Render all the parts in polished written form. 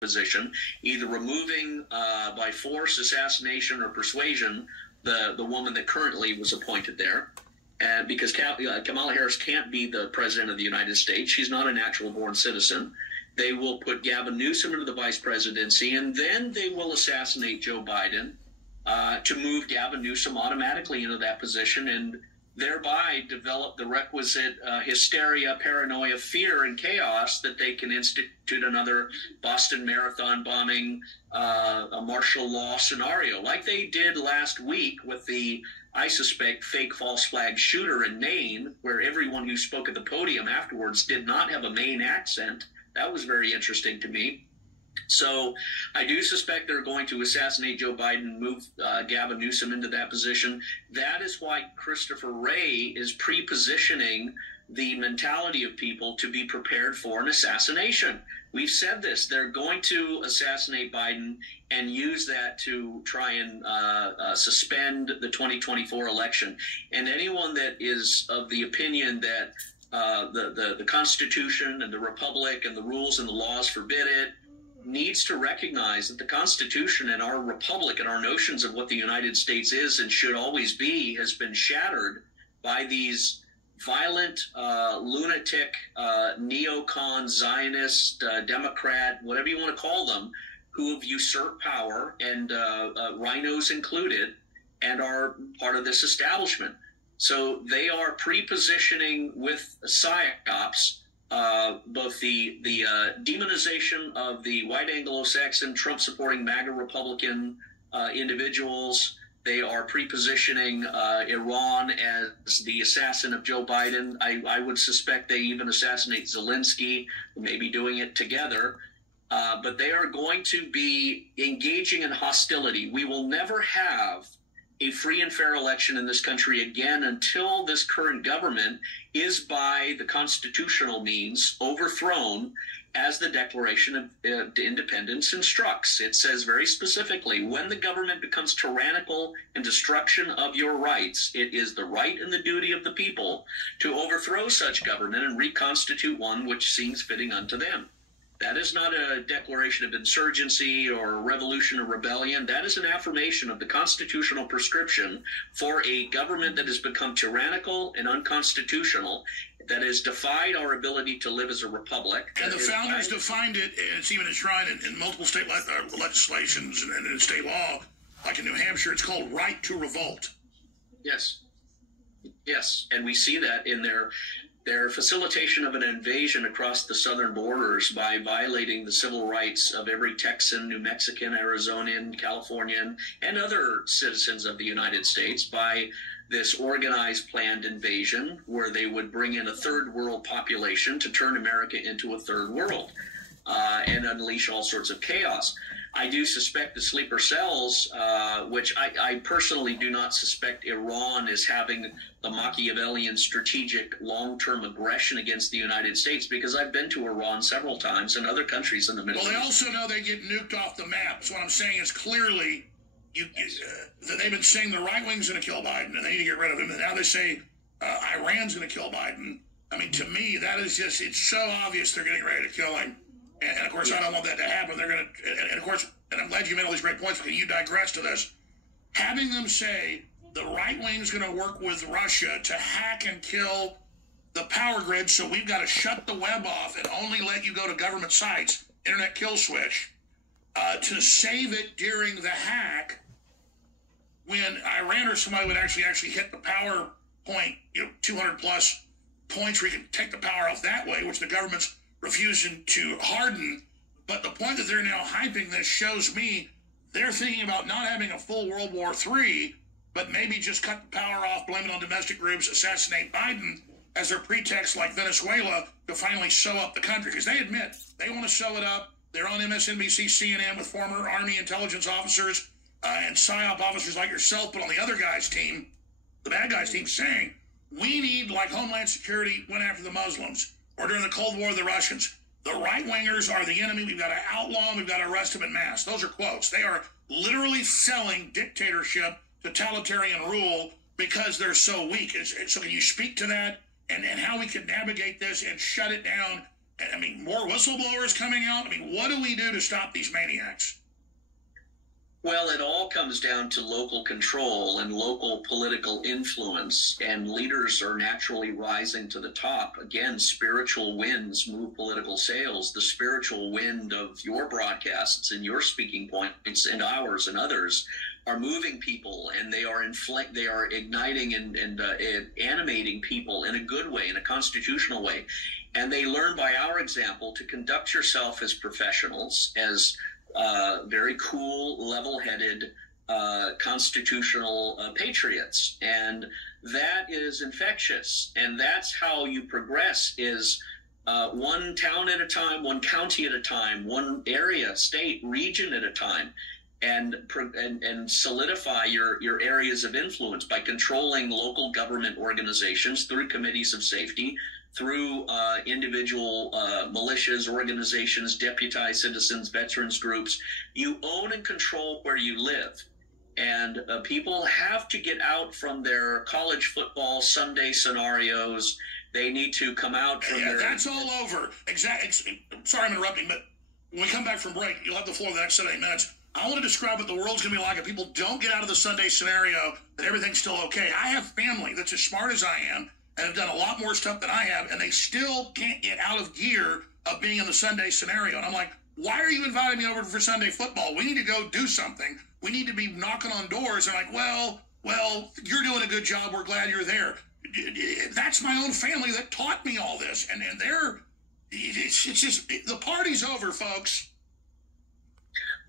position, either removing by force, assassination, or persuasion the woman that currently was appointed there. And because Kamala Harris can't be the president of the United States, she's not a natural born citizen. They will put Gavin Newsom into the vice presidency, and then they will assassinate Joe Biden to move Gavin Newsom automatically into that position, and thereby develop the requisite hysteria, paranoia, fear, and chaos that they can institute another Boston Marathon bombing, a martial law scenario, like they did last week with the, I suspect, fake false flag shooter in Maine, where everyone who spoke at the podium afterwards did not have a Maine accent. That was very interesting to me. So I do suspect they're going to assassinate Joe Biden and move Gavin Newsom into that position. That is why Christopher Wray is pre-positioning the mentality of people to be prepared for an assassination. We've said this. They're going to assassinate Biden and use that to try and suspend the 2024 election. And anyone that is of the opinion that the Constitution and the Republic and the rules and the laws forbid it needs to recognize that the Constitution and our Republic and our notions of what the United States is and should always be has been shattered by these violent, lunatic, neocon, Zionist, Democrat, whatever you want to call them, who have usurped power, and rhinos included, and are part of this establishment. So they are pre-positioning with psyops both the demonization of the white Anglo-Saxon, Trump-supporting MAGA Republican individuals. They are pre-positioning Iran as the assassin of Joe Biden. I would suspect they even assassinate Zelensky, maybe doing it together. But they are going to be engaging in hostility. We will never have a free and fair election in this country again until this current government is, by the constitutional means, overthrown, as the Declaration of Independence instructs. It says very specifically, when the government becomes tyrannical and destruction of your rights, it is the right and the duty of the people to overthrow such government and reconstitute one which seems fitting unto them. That is not a declaration of insurgency or a revolution or rebellion. That is an affirmation of the constitutional prescription for a government that has become tyrannical and unconstitutional, that has defied our ability to live as a republic. And the founders defined it, and it's even enshrined in multiple state legislations and in state law, like in New Hampshire, it's called right to revolt. Yes. Yes, and we see that in their facilitation of an invasion across the southern borders by violating the civil rights of every Texan, New Mexican, Arizonian, Californian, and other citizens of the United States by this organized, planned invasion where they would bring in a third world population to turn America into a third world and unleash all sorts of chaos. I do suspect the sleeper cells, which I personally do not suspect Iran is having the Machiavellian strategic long-term aggression against the United States, because I've been to Iran several times and other countries in the Middle East. Well, they also know they get nuked off the map. So what I'm saying is clearly that they've been saying the right wing's going to kill Biden and they need to get rid of him. And now they say Iran's going to kill Biden. I mean, to me, that is just, it's so obvious they're getting ready to kill him. And of course, I don't want that to happen. They're going to, and of course, and I'm glad you made all these great points, because you digress to this. Having them say the right wing is going to work with Russia to hack and kill the power grid, so we've got to shut the web off and only let you go to government sites, internet kill switch, to save it during the hack, when Iran or somebody would actually hit the power point, 200 plus points where you can take the power off that way, which the government's refusing to harden. But the point that they're now hyping this shows me they're thinking about not having a full World War III, but maybe just cut the power off, blame it on domestic groups, assassinate Biden as their pretext, like Venezuela, to finally sew up the country. Because they admit they want to sew it up. They're on MSNBC, CNN with former Army intelligence officers and PSYOP officers like yourself, but on the other guy's team, the bad guy's team, saying, we need, like Homeland Security went after the Muslims, or during the Cold War, the Russians. The right-wingers are the enemy. We've got to outlaw them. We've got to arrest them en masse. Those are quotes. They are literally selling dictatorship, totalitarian rule, because they're so weak. So can you speak to that and how we can navigate this and shut it down I mean, more whistleblowers coming out. I mean, what do we do to stop these maniacs? Well, it all comes down to local control and local political influence, and leaders are naturally rising to the top. Again, spiritual winds move political sails. The spiritual wind of your broadcasts and your speaking points and ours and others are moving people, and they are igniting and animating people in a good way, in a constitutional way. And they learn by our example to conduct yourself as professionals, as very cool, level-headed, constitutional patriots. And that is infectious. And that's how you progress, is one town at a time, one county at a time, one area, state, region at a time, and solidify your areas of influence by controlling local government organizations through committees of safety, through individual militias, organizations, deputized citizens, veterans groups. You own and control where you live. And people have to get out from their college football Sunday scenarios. They need to come out from their... That's all over. Exactly. Sorry I'm interrupting, but when we come back from break, you'll have the floor the next 7 8 minutes. I want to describe what the world's going to be like if people don't get out of the Sunday scenario, that everything's still okay. I have family that's as smart as I am, and have done a lot more stuff than I have, and they still can't get out of gear of being in the Sunday scenario. And I'm like, why are you inviting me over for Sunday football? We need to go do something. We need to be knocking on doors. And like, well, you're doing a good job. We're glad you're there. That's my own family that taught me all this. And it's just, the party's over, folks.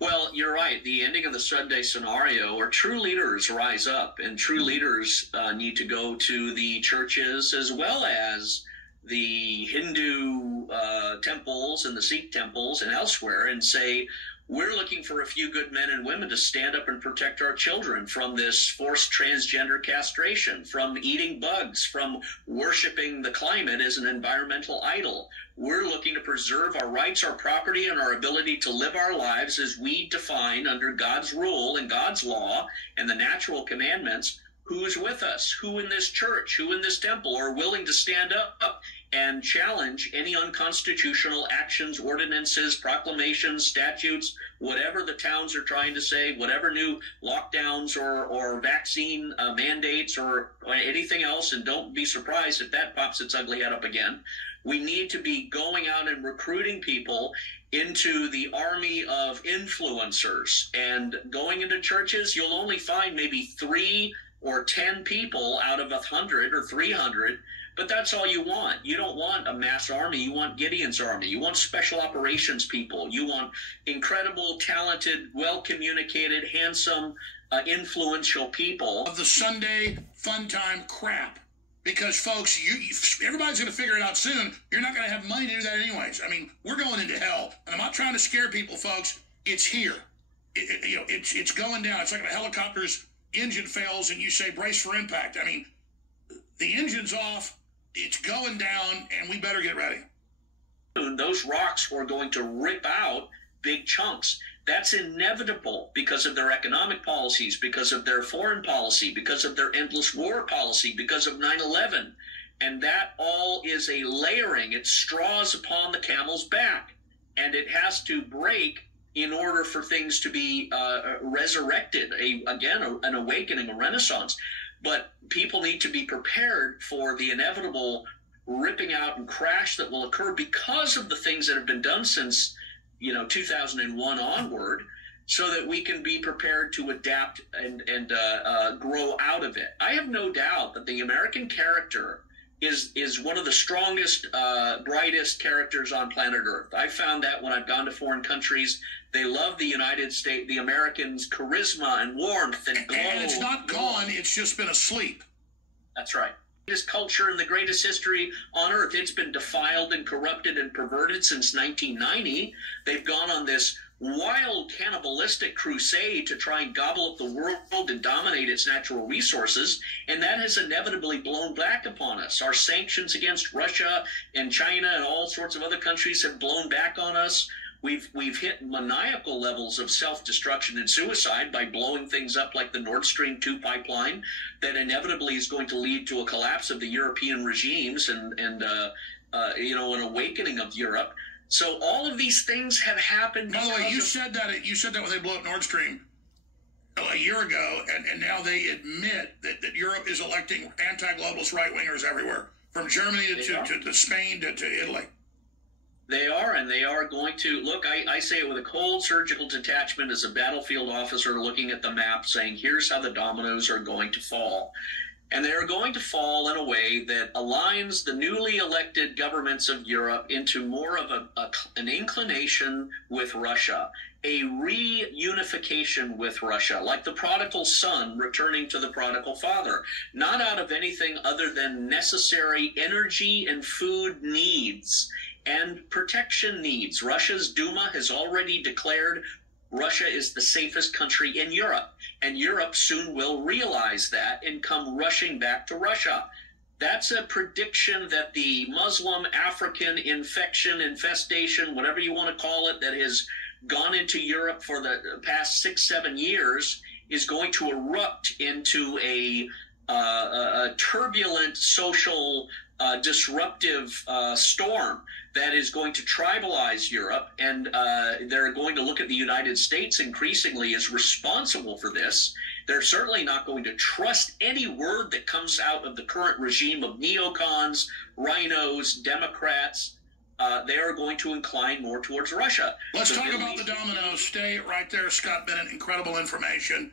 Well, you're right. The ending of the Sunday scenario, or true leaders rise up, and true leaders need to go to the churches as well as the Hindu temples and the Sikh temples and elsewhere and say, we're looking for a few good men and women to stand up and protect our children from this forced transgender castration, from eating bugs, from worshiping the climate as an environmental idol. We're looking to preserve our rights, our property, and our ability to live our lives as we define under God's rule and God's law and the natural commandments. Who's with us? Who in this church, who in this temple are willing to stand up and challenge any unconstitutional actions, ordinances, proclamations, statutes, whatever the towns are trying to say, whatever new lockdowns or vaccine mandates or anything else, and don't be surprised if that pops its ugly head up again. We need to be going out and recruiting people into the army of influencers. And going into churches, you'll only find maybe 3 or 10 people out of 100 or 300, but that's all you want. You don't want a mass army. You want Gideon's army. You want special operations people. You want incredible, talented, well-communicated, handsome, influential people. Of the Sunday fun time crap. Because, folks, everybody's going to figure it out soon. You're not going to have money to do that anyways. I mean, we're going into hell. And I'm not trying to scare people, folks. It's here. It's going down. It's like if a helicopter's engine fails and you say brace for impact. I mean, the engine's off. It's going down, and we better get ready. Those rocks are going to rip out big chunks. That's inevitable because of their economic policies, because of their foreign policy, because of their endless war policy, because of 9/11. And that all is a layering. It straws upon the camel's back. And it has to break in order for things to be resurrected. An awakening, a renaissance. But people need to be prepared for the inevitable ripping out and crash that will occur because of the things that have been done since 2001 onward, so that we can be prepared to adapt and grow out of it. I have no doubt that the American character is one of the strongest, brightest characters on planet Earth. I found that when I've gone to foreign countries. They love the United States, the Americans' charisma and warmth and glow. And it's not gone, it's just been asleep. That's right. This culture in the greatest history on earth, it's been defiled and corrupted and perverted since 1990. They've gone on this wild cannibalistic crusade to try and gobble up the world and dominate its natural resources, and that has inevitably blown back upon us. Our sanctions against Russia and China and all sorts of other countries have blown back on us. We've hit maniacal levels of self-destruction and suicide by blowing things up like the Nord Stream 2 pipeline that inevitably is going to lead to a collapse of the European regimes and an awakening of Europe. So all of these things have happened. By the way, you said that when they blew up Nord Stream a year ago, and now they admit that Europe is electing anti-globalist right-wingers everywhere, from Germany to Spain to Italy. They are, and they are going to look. I say it with a cold surgical detachment as a battlefield officer looking at the map, saying, "Here's how the dominoes are going to fall." And they are going to fall in a way that aligns the newly elected governments of Europe into more of an inclination with Russia, a reunification with Russia, like the prodigal son returning to the prodigal father, not out of anything other than necessary energy and food needs and protection needs. Russia's Duma has already declared Russia is the safest country in Europe, and Europe soon will realize that and come rushing back to Russia. That's a prediction that the Muslim African infestation, whatever you want to call it, that has gone into Europe for the past 6-7 years is going to erupt into a turbulent social disruptive storm that is going to tribalize Europe, and they're going to look at the United States increasingly as responsible for this. They're certainly not going to trust any word that comes out of the current regime of neocons, rhinos, Democrats. They are going to incline more towards Russia. Let's talk about the dominoes. Stay right there, Scott Bennett. Incredible information.